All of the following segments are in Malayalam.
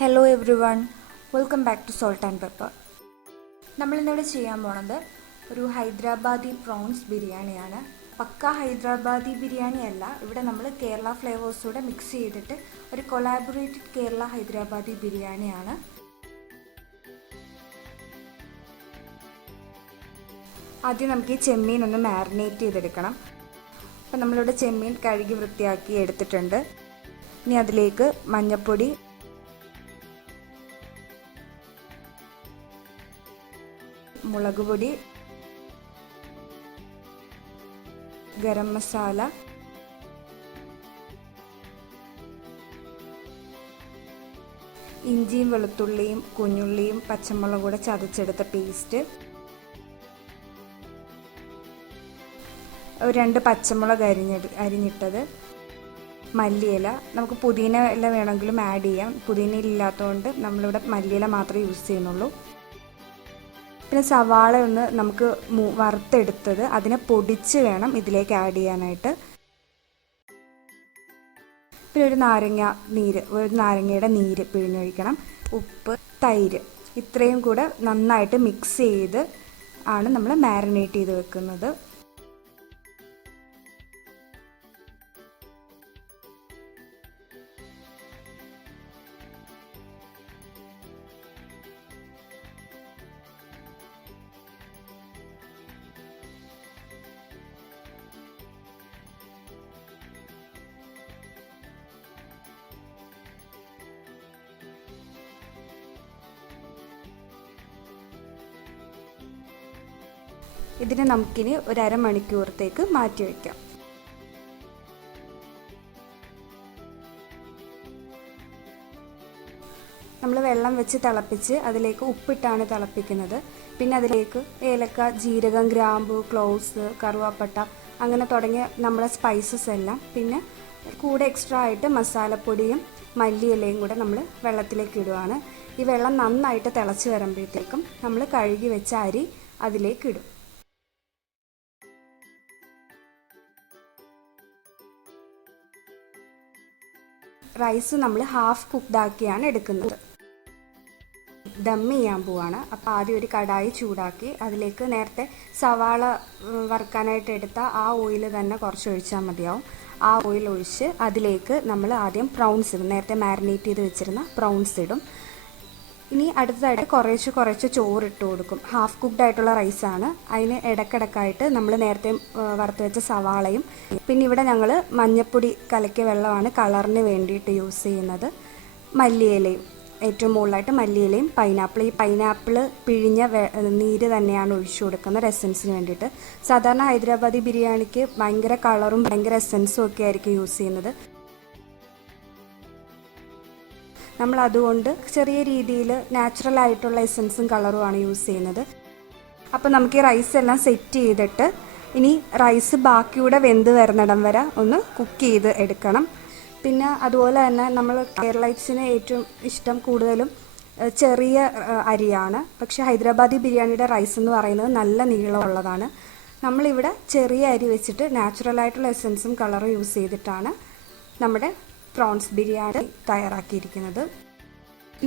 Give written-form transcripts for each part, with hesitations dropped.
Hello everyone, welcome back to Salt and Pepper. നമ്മൾ ഇന്നിവിടെ ചെയ്യാൻ പോണത് ഒരു ഹൈദരാബാദി പ്രോൺസ് ബിരിയാണിയാണ്. പക്ക ഹൈദരാബാദി ബിരിയാണി അല്ല, ഇവിടെ നമ്മൾ കേരള ഫ്ലേവേഴ്സൂടെ മിക്സ് ചെയ്തിട്ട് ഒരു കൊളാബറേറ്റഡ് കേരള ഹൈദരാബാദി ബിരിയാണിയാണ്. ആദ്യം നമുക്ക് ഈ ചെമ്മീൻ ഒന്ന് മാരിനേറ്റ് ചെയ്തെടുക്കണം. അപ്പോൾ നമ്മളിവിടെ ചെമ്മീൻ കഴുകി വൃത്തിയാക്കി എടുത്തിട്ടുണ്ട്. ഇനി അതിലേക്ക് മഞ്ഞൾപ്പൊടി, മുളക് പൊടി, ഗരം മസാല, ഇഞ്ചിയും വെളുത്തുള്ളിയും കുഞ്ഞുള്ളിയും പച്ചമുളകും കൂടെ ചതച്ചെടുത്ത പേസ്റ്റ്, ഒരു 2 പച്ചമുളക് അരിഞ്ഞിട്ടത്, മല്ലിയില, നമുക്ക് പുതിന ഇല വേണമെങ്കിലും ആഡ് ചെയ്യാം. പുതിന ഇല്ലാത്തതുകൊണ്ട് നമ്മളിവിടെ മല്ലിയില മാത്രമേ യൂസ് ചെയ്യുന്നുള്ളൂ. പിന്നെ സവാള ഒന്ന് നമുക്ക് വറുത്തെടുത്തത്, അതിനെ പൊടിച്ച് വേണം ഇതിലേക്ക് ആഡ് ചെയ്യാനായിട്ട്. പിന്നെ ഒരു നാരങ്ങയുടെ നീര് പിഴിഞ്ഞൊഴിക്കണം. ഉപ്പ്, തൈര്, ഇത്രയും കൂടെ നന്നായിട്ട് മിക്സ് ചെയ്ത് ആണ് നമ്മൾ മാരിനേറ്റ് ചെയ്ത് വെക്കുന്നത്. ഇതിനെ നമുക്കിനി ഒരു അരമണിക്കൂറത്തേക്ക് മാറ്റി വയ്ക്കാം. നമ്മൾ വെള്ളം വെച്ച് തിളപ്പിച്ച് അതിലേക്ക് ഉപ്പിട്ടാണ് തിളപ്പിക്കുന്നത്. പിന്നെ അതിലേക്ക് ഏലക്ക, ജീരകം, ഗ്രാമ്പു, ക്ലോവ്സ്, കറുവാപ്പട്ട അങ്ങനെ തുടങ്ങിയ നമ്മുടെ സ്പൈസസ് എല്ലാം, പിന്നെ കൂടെ എക്സ്ട്രാ ആയിട്ട് മസാലപ്പൊടിയും മല്ലിയിലയും കൂടെ നമ്മൾ വെള്ളത്തിലേക്ക് ഇടുകയാണ്. ഈ വെള്ളം നന്നായിട്ട് തിളച്ച് വരുമ്പോഴത്തേക്കും നമ്മൾ കഴുകി വെച്ച അരി അതിലേക്ക് ഇടും. റൈസ് നമ്മൾ ഹാഫ് കുക്ക്ഡ് ആക്കിയാണ് എടുക്കുന്നത്. ദം ചെയ്യാൻ പോവാണ്. അപ്പോൾ ആദ്യം ഒരു കടായി ചൂടാക്കി അതിലേക്ക് നേരത്തെ സവാള വറുക്കാനായിട്ട് എടുത്ത ആ ഓയിൽ തന്നെ കുറച്ച് ഒഴിച്ചാൽ മതിയാവും. ആ ഓയിൽ ഒഴിച്ച് അതിലേക്ക് നമ്മൾ ആദ്യം പ്രൗൺസ് ഇടും. നേരത്തെ മാരിനേറ്റ് ചെയ്ത് വെച്ചിരുന്ന പ്രൗൺസ് ഇടും. ഇനി അടുത്തതായിട്ട് കുറേശ്ശെ ചോറിട്ട് കൊടുക്കും. ഹാഫ് കുക്ക്ഡ് ആയിട്ടുള്ള റൈസാണ്. അതിന് ഇടയ്ക്കിടയ്ക്കായിട്ട് നമ്മൾ നേരത്തെ വറുത്ത് വെച്ച സവാളയും, പിന്നെ ഇവിടെ ഞങ്ങൾ മഞ്ഞൾപ്പൊടി കലക്കിയ വെള്ളമാണ് കളറിന് വേണ്ടിയിട്ട് യൂസ് ചെയ്യുന്നത്. മല്ലിയിലയും, ഏറ്റവും മുകളിലായിട്ട് മല്ലിയിലയും പൈനാപ്പിൾ. ഈ പൈനാപ്പിൾ പിഴിഞ്ഞ നീര് തന്നെയാണ് ഒഴിച്ചു കൊടുക്കുന്നത് എസൻസിന് വേണ്ടിയിട്ട്. സാധാരണ ഹൈദരാബാദി ബിരിയാണിക്ക് ഭയങ്കര കളറും ഭയങ്കര എസൻസും ഒക്കെ ആയിരിക്കും യൂസ് ചെയ്യുന്നത്. നമ്മൾ അതുകൊണ്ട് ചെറിയ രീതിയിൽ നാച്ചുറൽ ആയിട്ടുള്ള എസൻസും കളറുമാണ് യൂസ് ചെയ്യുന്നത്. അപ്പോൾ നമുക്ക് ഈ റൈസ് എല്ലാം സെറ്റ് ചെയ്തിട്ട് ഇനി റൈസ് ബാക്കിയൂടെ വെന്ത് വരുന്നിടം വരെ ഒന്ന് കുക്ക് ചെയ്ത് എടുക്കണം. പിന്നെ അതുപോലെ തന്നെ നമ്മൾ കേരളൈറ്റ്സിന് ഏറ്റവും ഇഷ്ടം കൂടുതലും ചെറിയ അരിയാണ്. പക്ഷേ ഹൈദരാബാദി ബിരിയാണിയുടെ റൈസ് എന്ന് പറയുന്നത് നല്ല നീളമുള്ളതാണ്. നമ്മളിവിടെ ചെറിയ അരി വെച്ചിട്ട് നാച്ചുറലായിട്ടുള്ള എസൻസും കളറും യൂസ് ചെയ്തിട്ടാണ് നമ്മുടെ പ്രോൺസ് ബിരിയാണി തയ്യാറാക്കിയിരിക്കുന്നത്.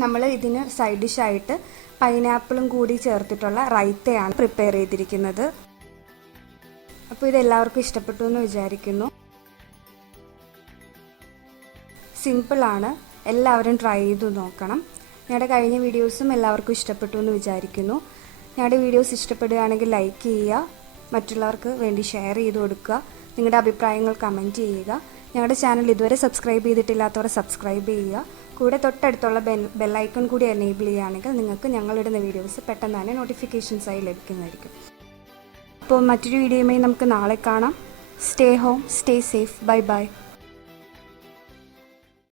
നമ്മൾ ഇതിന് സൈഡ് ഡിഷായിട്ട് പൈനാപ്പിളും കൂടി ചേർത്തിട്ടുള്ള റൈത്തയാണ് പ്രിപ്പയർ ചെയ്തിരിക്കുന്നത്. അപ്പോൾ ഇതെല്ലാവർക്കും ഇഷ്ടപ്പെട്ടു എന്ന് വിചാരിക്കുന്നു. സിമ്പിളാണ്, എല്ലാവരും ട്രൈ ചെയ്ത് നോക്കണം. ഞങ്ങളുടെ കഴിഞ്ഞ വീഡിയോസും എല്ലാവർക്കും ഇഷ്ടപ്പെട്ടു എന്ന് വിചാരിക്കുന്നു. ഞങ്ങളുടെ വീഡിയോസ് ഇഷ്ടപ്പെടുകയാണെങ്കിൽ ലൈക്ക് ചെയ്യുക, മറ്റുള്ളവർക്ക് വേണ്ടി ഷെയർ ചെയ്ത് കൊടുക്കുക, നിങ്ങളുടെ അഭിപ്രായങ്ങൾ കമൻറ്റ് ചെയ്യുക. ഞങ്ങളുടെ ചാനൽ ഇതുവരെ സബ്സ്ക്രൈബ് ചെയ്തിട്ടില്ലാത്തവർ സബ്സ്ക്രൈബ് ചെയ്യുക. കൂടെ തൊട്ടടുത്തുള്ള ബെല്ലൈക്കൺ കൂടി എനേബിൾ ചെയ്യുകയാണെങ്കിൽ നിങ്ങൾക്ക് ഞങ്ങളിടുന്ന വീഡിയോസ് പെട്ടെന്ന് തന്നെ നോട്ടിഫിക്കേഷൻസായി ലഭിക്കുന്നതായിരിക്കും. അപ്പോൾ മറ്റൊരു വീഡിയോയുമായി നമുക്ക് നാളെ കാണാം. Stay home, stay safe, bye bye.